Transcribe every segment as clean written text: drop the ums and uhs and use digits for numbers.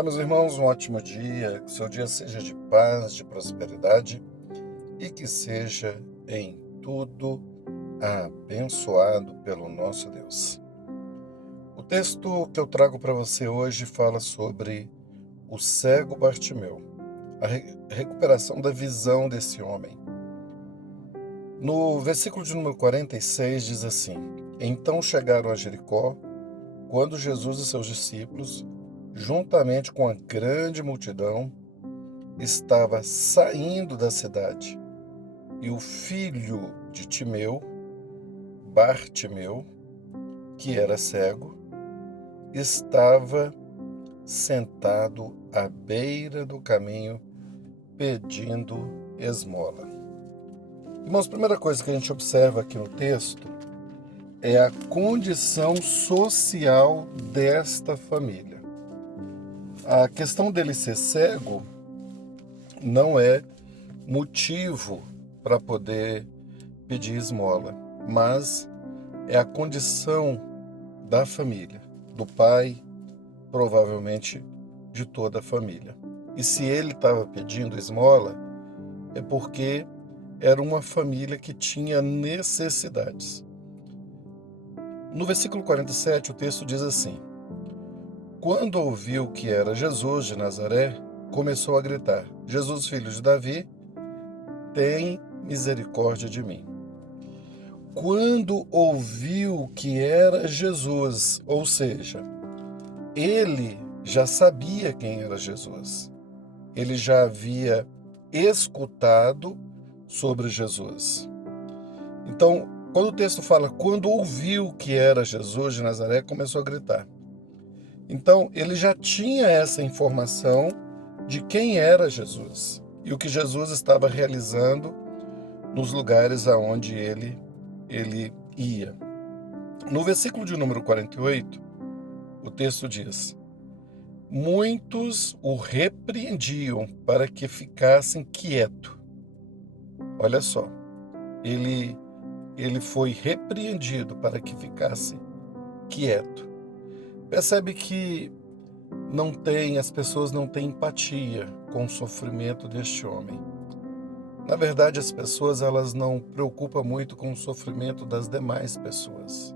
Olá, meus irmãos, um ótimo dia, que seu dia seja de paz, de prosperidade e que seja em tudo abençoado pelo nosso Deus. O texto que eu trago para você hoje fala sobre o cego Bartimeu, a recuperação da visão desse homem. No versículo de número 46 diz assim: Então chegaram a Jericó, quando Jesus e seus discípulos, juntamente com a grande multidão, estava saindo da cidade, e o filho de Timeu, Bartimeu, que era cego, estava sentado à beira do caminho pedindo esmola. Irmãos, a primeira coisa que a gente observa aqui no texto é a condição social desta família. A questão dele ser cego não é motivo para poder pedir esmola, mas é a condição da família, do pai, provavelmente de toda a família. E se ele estava pedindo esmola, é porque era uma família que tinha necessidades. No versículo 47, o texto diz assim: Quando ouviu que era Jesus de Nazaré, começou a gritar: Jesus, filho de Davi, tem misericórdia de mim. Quando ouviu que era Jesus, ou seja, ele já sabia quem era Jesus. Ele já havia escutado sobre Jesus. Então, quando o texto fala quando ouviu que era Jesus de Nazaré, começou a gritar. Então, ele já tinha essa informação de quem era Jesus e o que Jesus estava realizando nos lugares aonde ele ia. No versículo de número 48, o texto diz: Muitos o repreendiam para que ficassem quieto. Olha só, ele foi repreendido para que ficasse quieto. Percebe que as pessoas não têm empatia com o sofrimento deste homem. Na verdade, as pessoas elas não preocupam muito com o sofrimento das demais pessoas.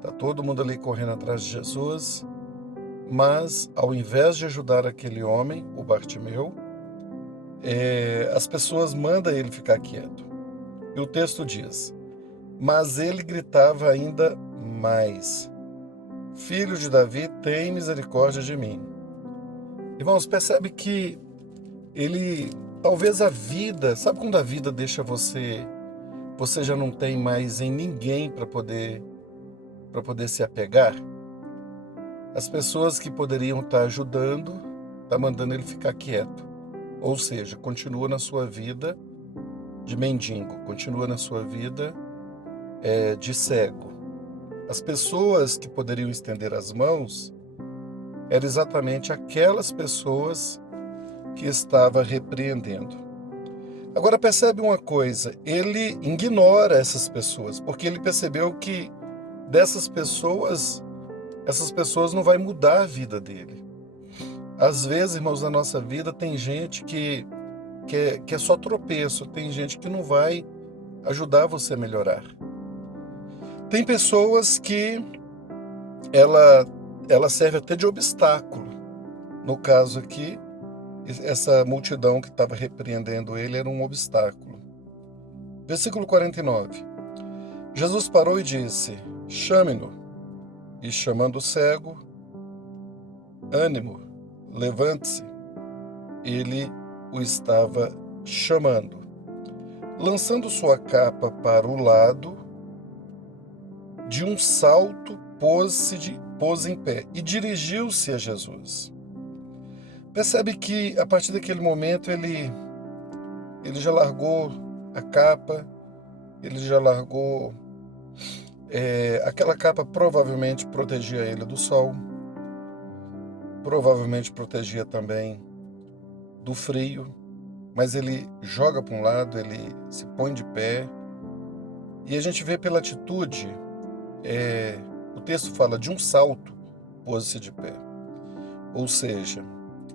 Tá todo mundo ali correndo atrás de Jesus, mas ao invés de ajudar aquele homem, o Bartimeu, as pessoas mandam ele ficar quieto. E o texto diz: Mas ele gritava ainda mais: Filho de Davi, tem misericórdia de mim. Irmãos, percebe que talvez a vida, sabe quando a vida deixa você já não tem mais em ninguém para poder se apegar? As pessoas que poderiam estar ajudando, tá mandando ele ficar quieto. Ou seja, continua na sua vida de mendigo, continua na sua vida de cego. As pessoas que poderiam estender as mãos eram exatamente aquelas pessoas que estava repreendendo. Agora percebe uma coisa, ele ignora essas pessoas, porque ele percebeu que essas pessoas não vai mudar a vida dele. Às vezes, irmãos, na nossa vida tem gente que é só tropeço, tem gente que não vai ajudar você a melhorar. Tem pessoas que ela serve até de obstáculo. No caso aqui, essa multidão que estava repreendendo ele era um obstáculo. Versículo 49. Jesus parou e disse: Chame-no. E chamando o cego: Ânimo, levante-se. Ele o estava chamando. Lançando sua capa para o lado, de um salto pôs em pé e dirigiu-se a Jesus. Percebe que a partir daquele momento ele já largou a capa, ele já largou. Aquela capa provavelmente protegia ele do sol, provavelmente protegia também do frio, mas ele joga para um lado, ele se põe de pé, e a gente vê pela atitude, o texto fala de um salto, pôs-se de pé. Ou seja,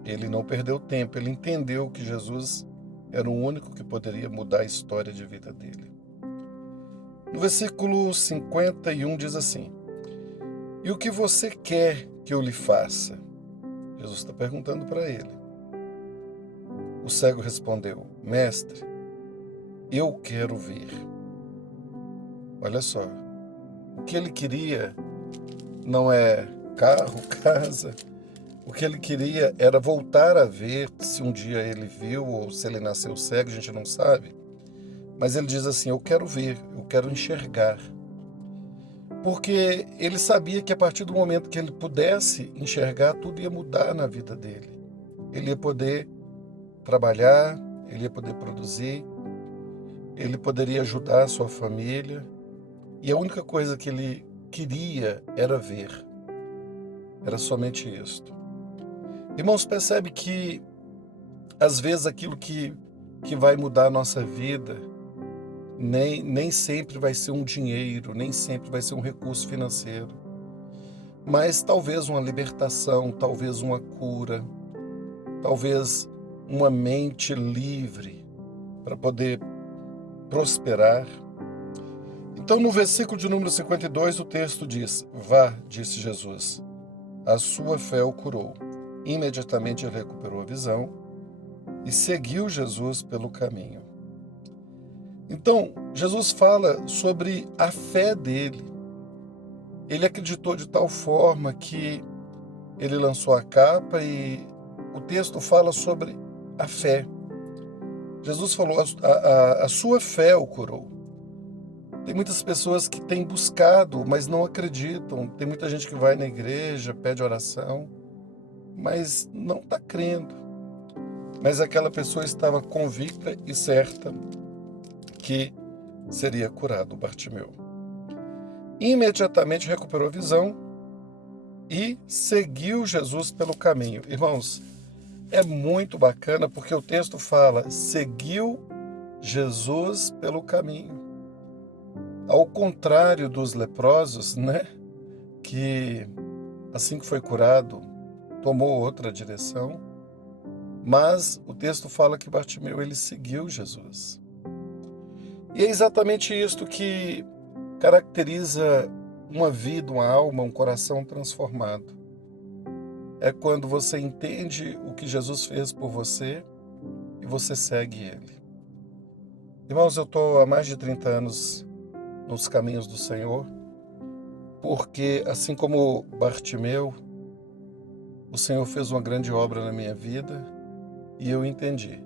ele não perdeu tempo, ele entendeu que Jesus era o único que poderia mudar a história de vida dele. No versículo 51 diz assim: E o que você quer que eu lhe faça? Jesus está perguntando para ele. O cego respondeu: Mestre, eu quero ver. Olha só, o que ele queria não é carro, casa. O que ele queria era voltar a ver, se um dia ele viu ou se ele nasceu cego, a gente não sabe. Mas ele diz assim: eu quero ver, eu quero enxergar. Porque ele sabia que a partir do momento que ele pudesse enxergar, tudo ia mudar na vida dele. Ele ia poder trabalhar, ele ia poder produzir, ele poderia ajudar a sua família. E a única coisa que ele queria era ver. Era somente isto. Irmãos, percebe que às vezes aquilo que vai mudar a nossa vida nem sempre vai ser um dinheiro, nem sempre vai ser um recurso financeiro. Mas talvez uma libertação, talvez uma cura, talvez uma mente livre para poder prosperar. Então, no versículo de número 52, o texto diz: Vá, disse Jesus, a sua fé o curou. Imediatamente ele recuperou a visão e seguiu Jesus pelo caminho. Então, Jesus fala sobre a fé dele. Ele acreditou de tal forma que ele lançou a capa e o texto fala sobre a fé. Jesus falou: a sua fé o curou. Tem muitas pessoas que têm buscado, mas não acreditam. Tem muita gente que vai na igreja, pede oração, mas não está crendo. Mas aquela pessoa estava convicta e certa que seria curado, Bartimeu. Imediatamente recuperou a visão e seguiu Jesus pelo caminho. Irmãos, é muito bacana porque o texto fala: seguiu Jesus pelo caminho. Ao contrário dos leprosos, né? Que assim que foi curado, tomou outra direção. Mas o texto fala que Bartimeu, ele seguiu Jesus. E é exatamente isto que caracteriza uma vida, uma alma, um coração transformado. É quando você entende o que Jesus fez por você e você segue Ele. Irmãos, eu estou há mais de 30 anos nos caminhos do Senhor, porque assim como Bartimeu, o Senhor fez uma grande obra na minha vida e eu entendi.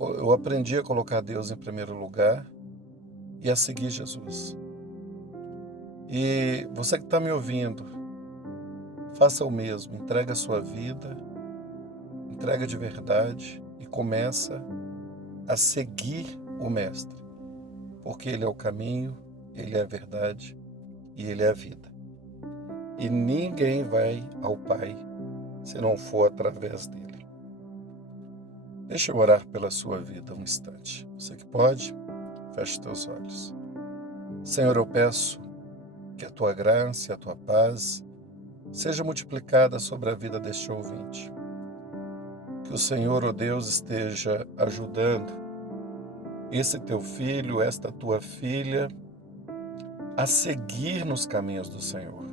Eu aprendi a colocar Deus em primeiro lugar e a seguir Jesus. E você que está me ouvindo, faça o mesmo, entrega a sua vida, entrega de verdade e começa a seguir o Mestre, porque Ele é o caminho, Ele é a verdade e Ele é a vida. E ninguém vai ao Pai se não for através dele. Deixa eu orar pela sua vida um instante. Você que pode, feche teus olhos. Senhor, eu peço que a tua graça e a tua paz seja multiplicada sobre a vida deste ouvinte. Que o Senhor, ó Deus, esteja ajudando esse teu filho, esta tua filha, a seguir nos caminhos do Senhor.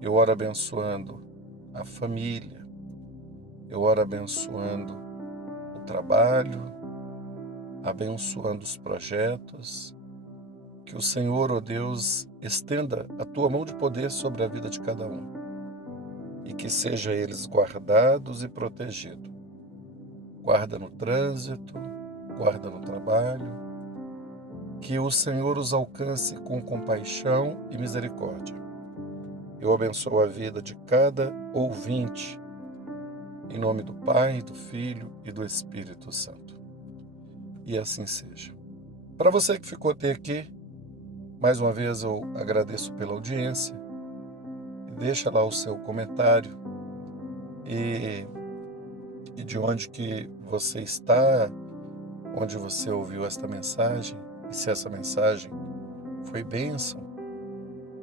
Eu oro abençoando a família, eu oro abençoando o trabalho, abençoando os projetos. Que o Senhor, ó Deus, estenda a tua mão de poder sobre a vida de cada um e que sejam eles guardados e protegidos. Guarda no trânsito, guarda no trabalho, que o Senhor os alcance com compaixão e misericórdia. Eu abençoo a vida de cada ouvinte, em nome do Pai, do Filho e do Espírito Santo. E assim seja. Para você que ficou até aqui, mais uma vez eu agradeço pela audiência. Deixa lá o seu comentário e de onde que você está, onde você ouviu esta mensagem. E se essa mensagem foi bênção,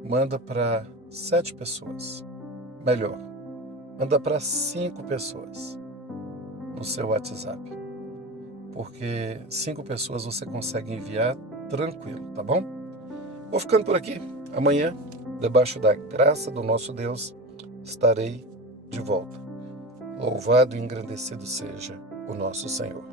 manda para 7 pessoas. Melhor, Manda para 5 pessoas no seu WhatsApp, porque 5 pessoas você consegue enviar tranquilo, tá bom? Vou ficando por aqui. Amanhã, debaixo da graça do nosso Deus, estarei de volta. Louvado e engrandecido seja o nosso Senhor.